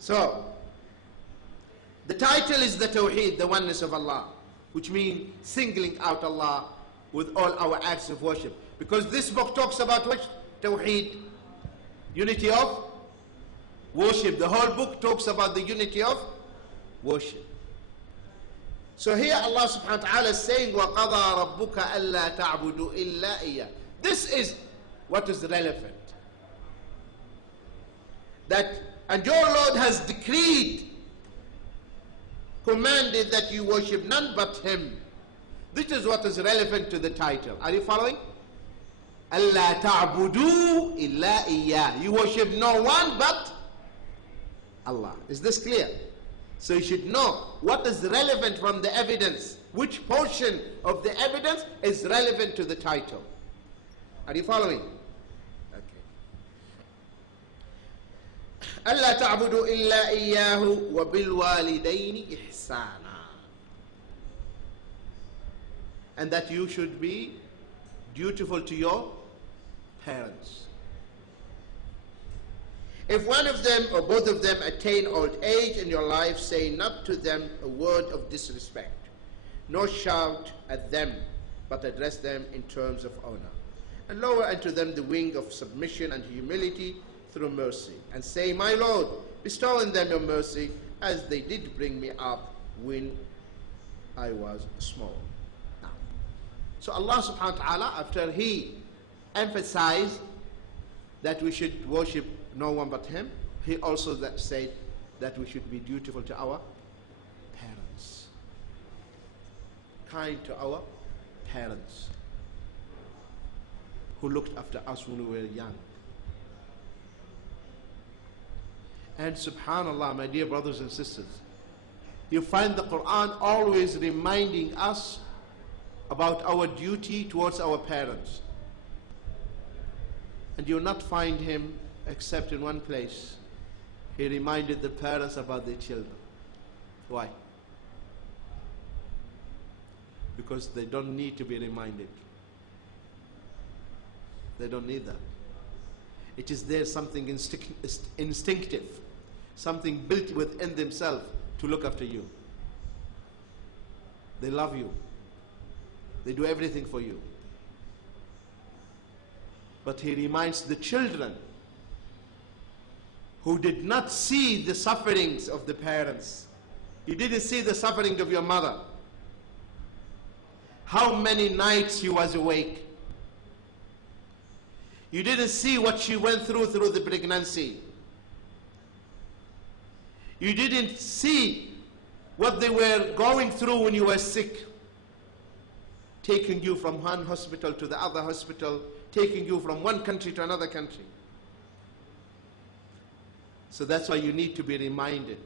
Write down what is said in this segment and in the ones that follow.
So, the title is the Tawheed, the oneness of Allah, which means singling out Allah with all our acts of worship. Because this book talks about what? Tawheed, unity of worship. The whole book talks about the unity of worship. So here Allah subhanahu wa ta'ala is saying, وَقَضَى رَبُّكَ أَلَّا تَعْبُدُوا إِلَّا إِيَّاهُ. This is what is relevant. That, and your Lord has decreed, commanded that you worship none but Him. This is what is relevant to the title. Are you following? أَلَّا تَعْبُدُوا إِلَّا إِيَّاهُ. You worship no one but Allah. Is this clear? So you should know what is relevant from the evidence. Which portion of the evidence is relevant to the title. Are you following? Okay. أَلَّا تَعْبُدُوا إِلَّا إِيَّاهُ وَبِالْوَالِدَيْنِ إِحْسَانًا. And that you should be dutiful to your parents. If one of them or both of them attain old age in your life, say not to them a word of disrespect, nor shout at them, but address them in terms of honor. And lower unto them the wing of submission and humility through mercy. And say, my Lord, bestow on them your mercy, as they did bring me up when I was small. Now, so Allah subhanahu wa ta'ala, after He emphasized that we should worship no one but Him, He also said that we should be dutiful to our parents, kind to our parents who looked after us when we were young. And subhanallah, my dear brothers and sisters, you find the Quran always reminding us about our duty towards our parents. And you'll not find Him except in one place. He reminded the parents about their children. Why? Because they don't need to be reminded. They don't need that. It is there something instinctive, something built within themselves to look after you. They love you. They do everything for you. But He reminds the children who did not see the sufferings of the parents. You didn't see the suffering of your mother. How many nights she was awake. You didn't see what she went through the pregnancy. You didn't see what they were going through when you were sick. Taking you from one hospital to the other hospital, taking you from one country to another country. So that's why you need to be reminded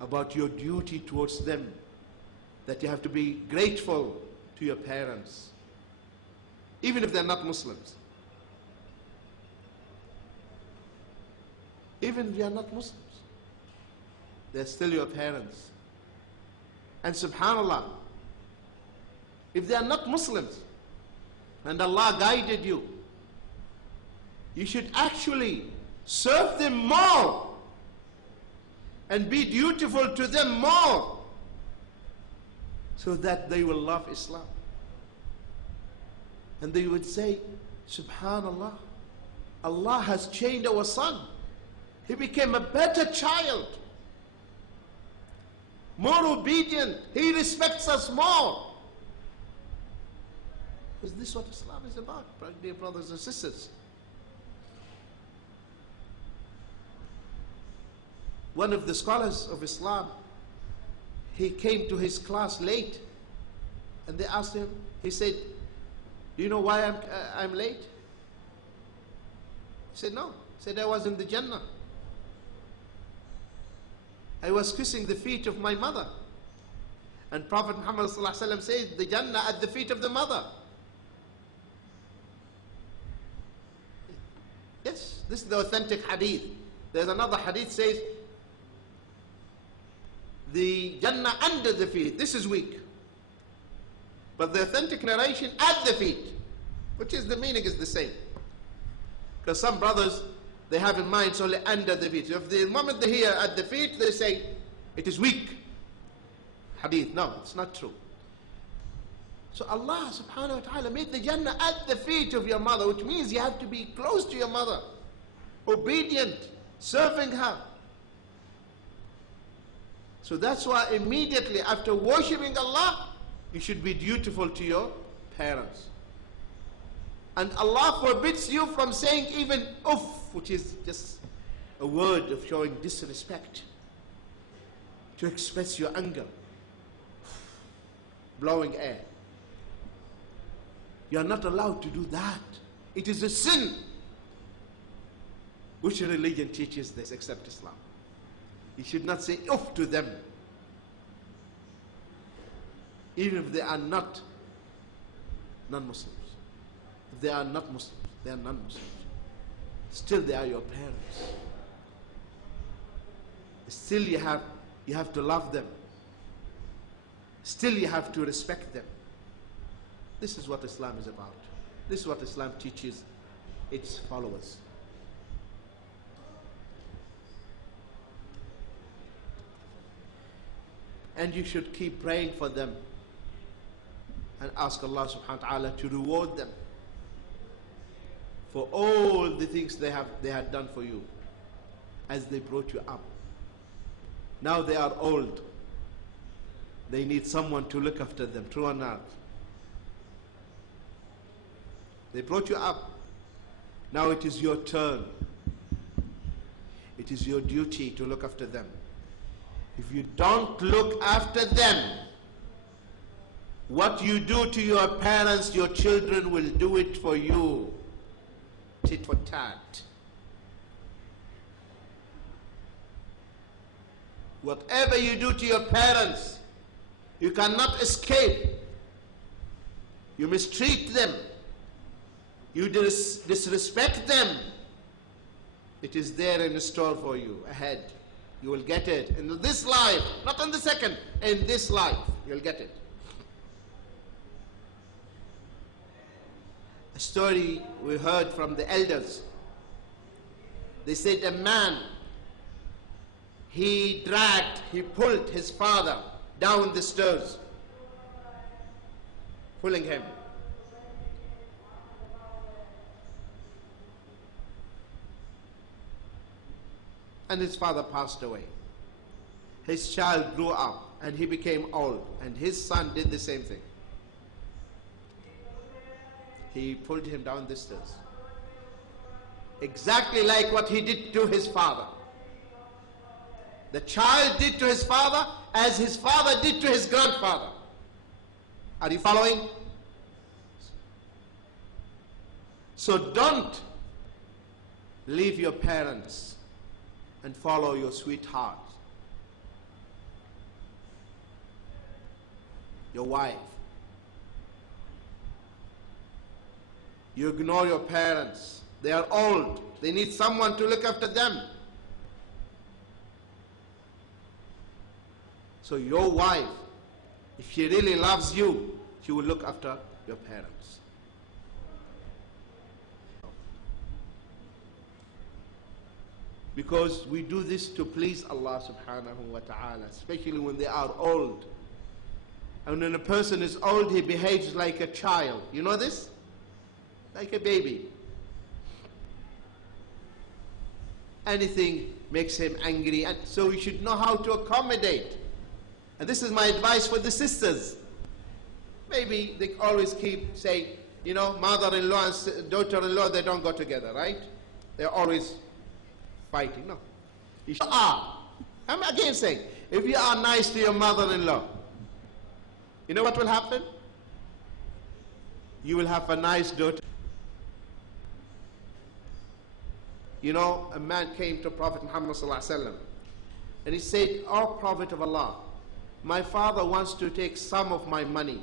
about your duty towards them, that you have to be grateful to your parents, even if they're not Muslims. Even if they are not Muslims, they're still your parents. And subhanallah, if they are not Muslims and Allah guided you, you should actually serve them more and be dutiful to them more, so that they will love Islam. And they would say, subhanallah, Allah has changed our son. He became a better child, more obedient. He respects us more. Is this what Islam is about, dear brothers and sisters? One of the scholars of Islam, he came to his class late, and they asked him, he said, do you know why I'm late? He said, no. He said, I was in the Jannah. I was kissing the feet of my mother. And Prophet Muhammad says, the Jannah at the feet of the mother. Yes, this is the authentic hadith. There's another hadith says, the Jannah under the feet. This is weak. But the authentic narration, at the feet, which is the meaning is the same. Because some brothers, they have in mind it's only under the feet. So if the moment they hear at the feet, they say it is weak. Hadith. No, it's not true. So Allah subhanahu wa ta'ala made the Jannah at the feet of your mother, which means you have to be close to your mother, obedient, serving her. So that's why immediately after worshipping Allah, you should be dutiful to your parents. And Allah forbids you from saying even uff, which is just a word of showing disrespect, to express your anger, blowing air. You are not allowed to do that. It is a sin. Which religion teaches this except Islam? You should not say uff to them, even if they are not non-Muslims. If they are not Muslims, they are non-Muslims. Still they are your parents. Still you have to love them. Still you have to respect them. This is what Islam is about. This is what Islam teaches its followers. And you should keep praying for them and ask Allah subhanahu wa ta'ala to reward them for all the things they had done for you as they brought you up. Now they are old. They need someone to look after them, true or not? They brought you up. Now it is your turn. It is your duty to look after them. If you don't look after them, what you do to your parents, your children will do it for you. Tit for tat. Whatever you do to your parents, you cannot escape. You mistreat them. You disrespect them. It is there in store for you ahead. You will get it in this life, not in the second. In this life, you'll get it. A story we heard from the elders. They said a man, he pulled his father down the stairs, pulling him. And his father passed away. His child grew up and he became old, and his son did the same thing. He pulled him down the stairs. Exactly like what he did to his father. The child did to his father as his father did to his grandfather. Are you following? So don't leave your parents and follow your sweetheart, your wife. You ignore your parents. They are old. They need someone to look after them. So your wife, if she really loves you, she will look after your parents. Because we do this to please Allah subhanahu wa ta'ala, especially when they are old. And when a person is old, he behaves like a child. You know this? Like a baby. Anything makes him angry, and so we should know how to accommodate. And this is my advice for the sisters. Maybe they always keep saying, you know, mother-in-law and daughter-in-law, they don't go together, right? They're always fighting. No. You are. I'm again saying, if you are nice to your mother-in-law, you know what will happen? You will have a nice daughter. You know, a man came to Prophet Muhammad ﷺ, and he said, "O Prophet of Allah, my father wants to take some of my money."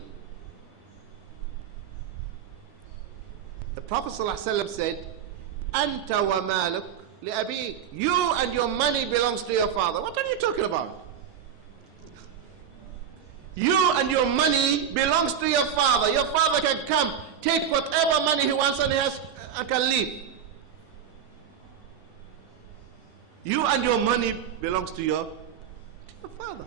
The Prophet ﷺ said, "Anta wa maluk li abik." You and your money belongs to your father. What are you talking about? You and your money belongs to your father. Your father can come, take whatever money he wants, and he can leave. You and your money belongs to your father.